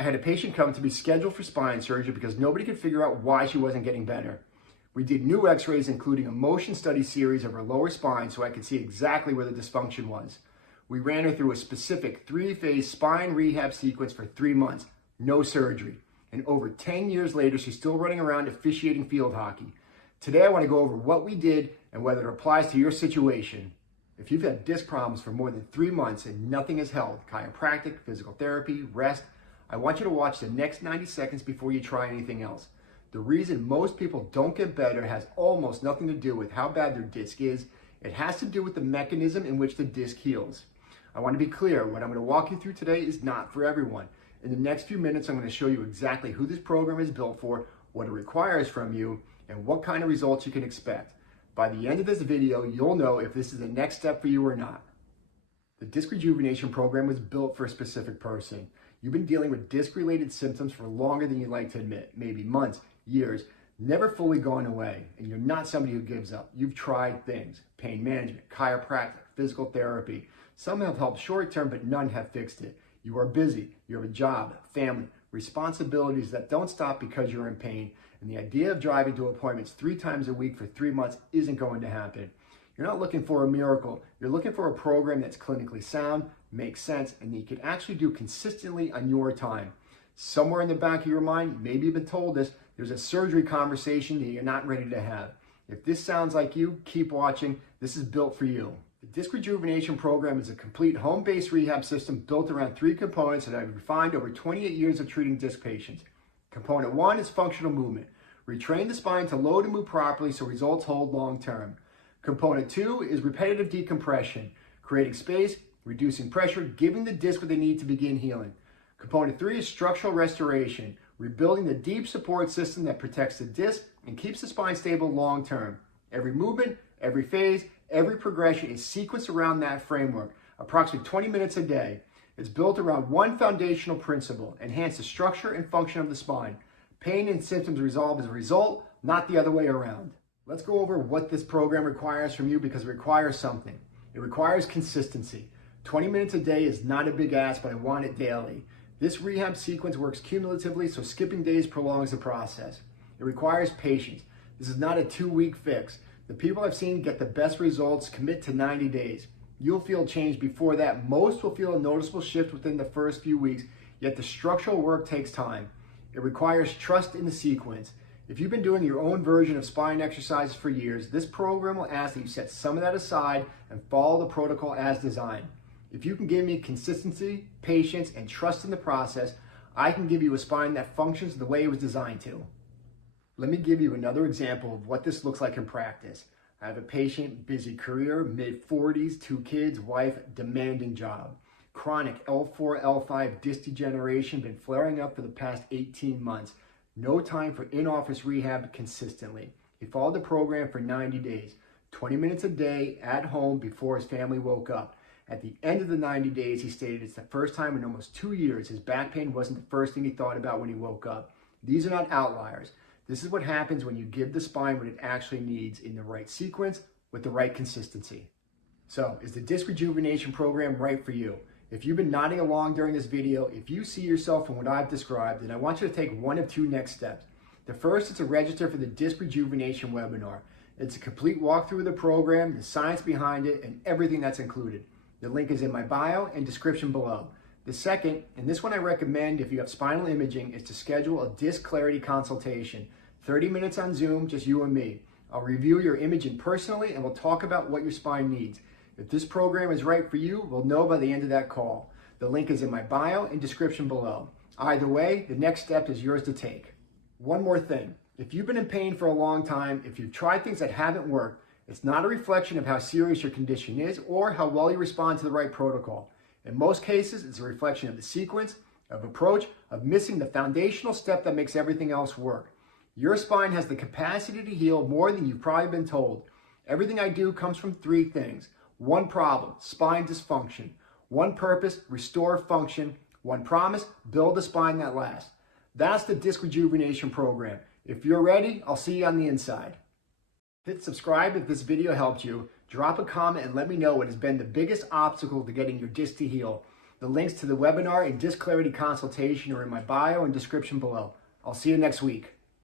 I had a patient come to be scheduled for spine surgery because nobody could figure out why she wasn't getting better. We did new x-rays, including a motion study series of her lower spine so I could see exactly where the dysfunction was. We ran her through a specific 3-phase spine rehab sequence for 3 months, no surgery. And over 10 years later, she's still running around officiating field hockey. Today, I want to go over what we did and whether it applies to your situation. If you've had disc problems for more than 3 months and nothing has helped, chiropractic, physical therapy, rest, I want you to watch the next 90 seconds before you try anything else. The reason most people don't get better has almost nothing to do with how bad their disc is. It has to do with the mechanism in which the disc heals. I want to be clear, what I'm going to walk you through today is not for everyone. In the next few minutes, I'm going to show you exactly who this program is built for, what it requires from you, and what kind of results you can expect. By the end of this video, you'll know if this is the next step for you or not. The disc rejuvenation program was built for a specific person. You've been dealing with disc-related symptoms for longer than you'd like to admit, maybe months, years, never fully gone away, and you're not somebody who gives up. You've tried things, pain management, chiropractic, physical therapy. Some have helped short-term, but none have fixed it. You are busy, you have a job, family, responsibilities that don't stop because you're in pain, and the idea of driving to appointments 3 times a week for 3 months isn't going to happen. You're not looking for a miracle. You're looking for a program that's clinically sound, makes sense, and that you can actually do consistently on your time. Somewhere in the back of your mind, maybe you've been told this, there's a surgery conversation that you're not ready to have. If this sounds like you, keep watching. This is built for you. The disc rejuvenation program is a complete home-based rehab system built around 3 components that I've refined over 28 years of treating disc patients. Component 1 is functional movement. Retrain the spine to load and move properly so results hold long-term. Component 2 is repetitive decompression, creating space, reducing pressure, giving the disc what they need to begin healing. Component 3 is structural restoration, rebuilding the deep support system that protects the disc and keeps the spine stable long-term. Every movement, every phase, every progression is sequenced around that framework, approximately 20 minutes a day. It's built around one foundational principle: enhance the structure and function of the spine. Pain and symptoms resolve as a result, not the other way around. Let's go over what this program requires from you, because it requires something. It requires consistency. 20 minutes a day is not a big ask, but I want it daily. This rehab sequence works cumulatively, so skipping days prolongs the process. It requires patience. This is not a 2-week fix. The people I've seen get the best results commit to 90 days. You'll feel change before that. Most will feel a noticeable shift within the first few weeks, yet the structural work takes time. It requires trust in the sequence. If you've been doing your own version of spine exercises for years, this program will ask that you set some of that aside and follow the protocol as designed. If you can give me consistency, patience, and trust in the process, I can give you a spine that functions the way it was designed to. Let me give you another example of what this looks like in practice. I have a patient, busy career, mid-40s, 2 kids, wife, demanding job. Chronic L4, L5 disc degeneration, been flaring up for the past 18 months. No time for in-office rehab consistently. He followed the program for 90 days, 20 minutes a day at home before his family woke up. At the end of the 90 days, he stated it's the first time in almost 2 years his back pain wasn't the first thing he thought about when he woke up. These are not outliers. This is what happens when you give the spine what it actually needs in the right sequence with the right consistency. So, is the disc rejuvenation program right for you? If you've been nodding along during this video, if you see yourself in what I've described, then I want you to take one of 2 next steps. The first is to register for the disc rejuvenation webinar. It's a complete walkthrough of the program, the science behind it, and everything that's included. The link is in my bio and description below. The second, and this one I recommend if you have spinal imaging, is to schedule a disc clarity consultation. 30 minutes on Zoom, just you and me. I'll review your imaging personally and we'll talk about what your spine needs. If this program is right for you, we'll know by the end of that call. The link is in my bio and description below. Either way, the next step is yours to take. One more thing. If you've been in pain for a long time, if you've tried things that haven't worked, it's not a reflection of how serious your condition is or how well you respond to the right protocol. In most cases, it's a reflection of the sequence, of approach, of missing the foundational step that makes everything else work. Your spine has the capacity to heal more than you've probably been told. Everything I do comes from 3 things. 1 problem, spine dysfunction. 1 purpose, restore function. 1 promise, build a spine that lasts. That's the disc rejuvenation program. If you're ready, I'll see you on the inside. Hit subscribe if this video helped you. Drop a comment and let me know what has been the biggest obstacle to getting your disc to heal. The links to the webinar and disc clarity consultation are in my bio and description below. I'll see you next week.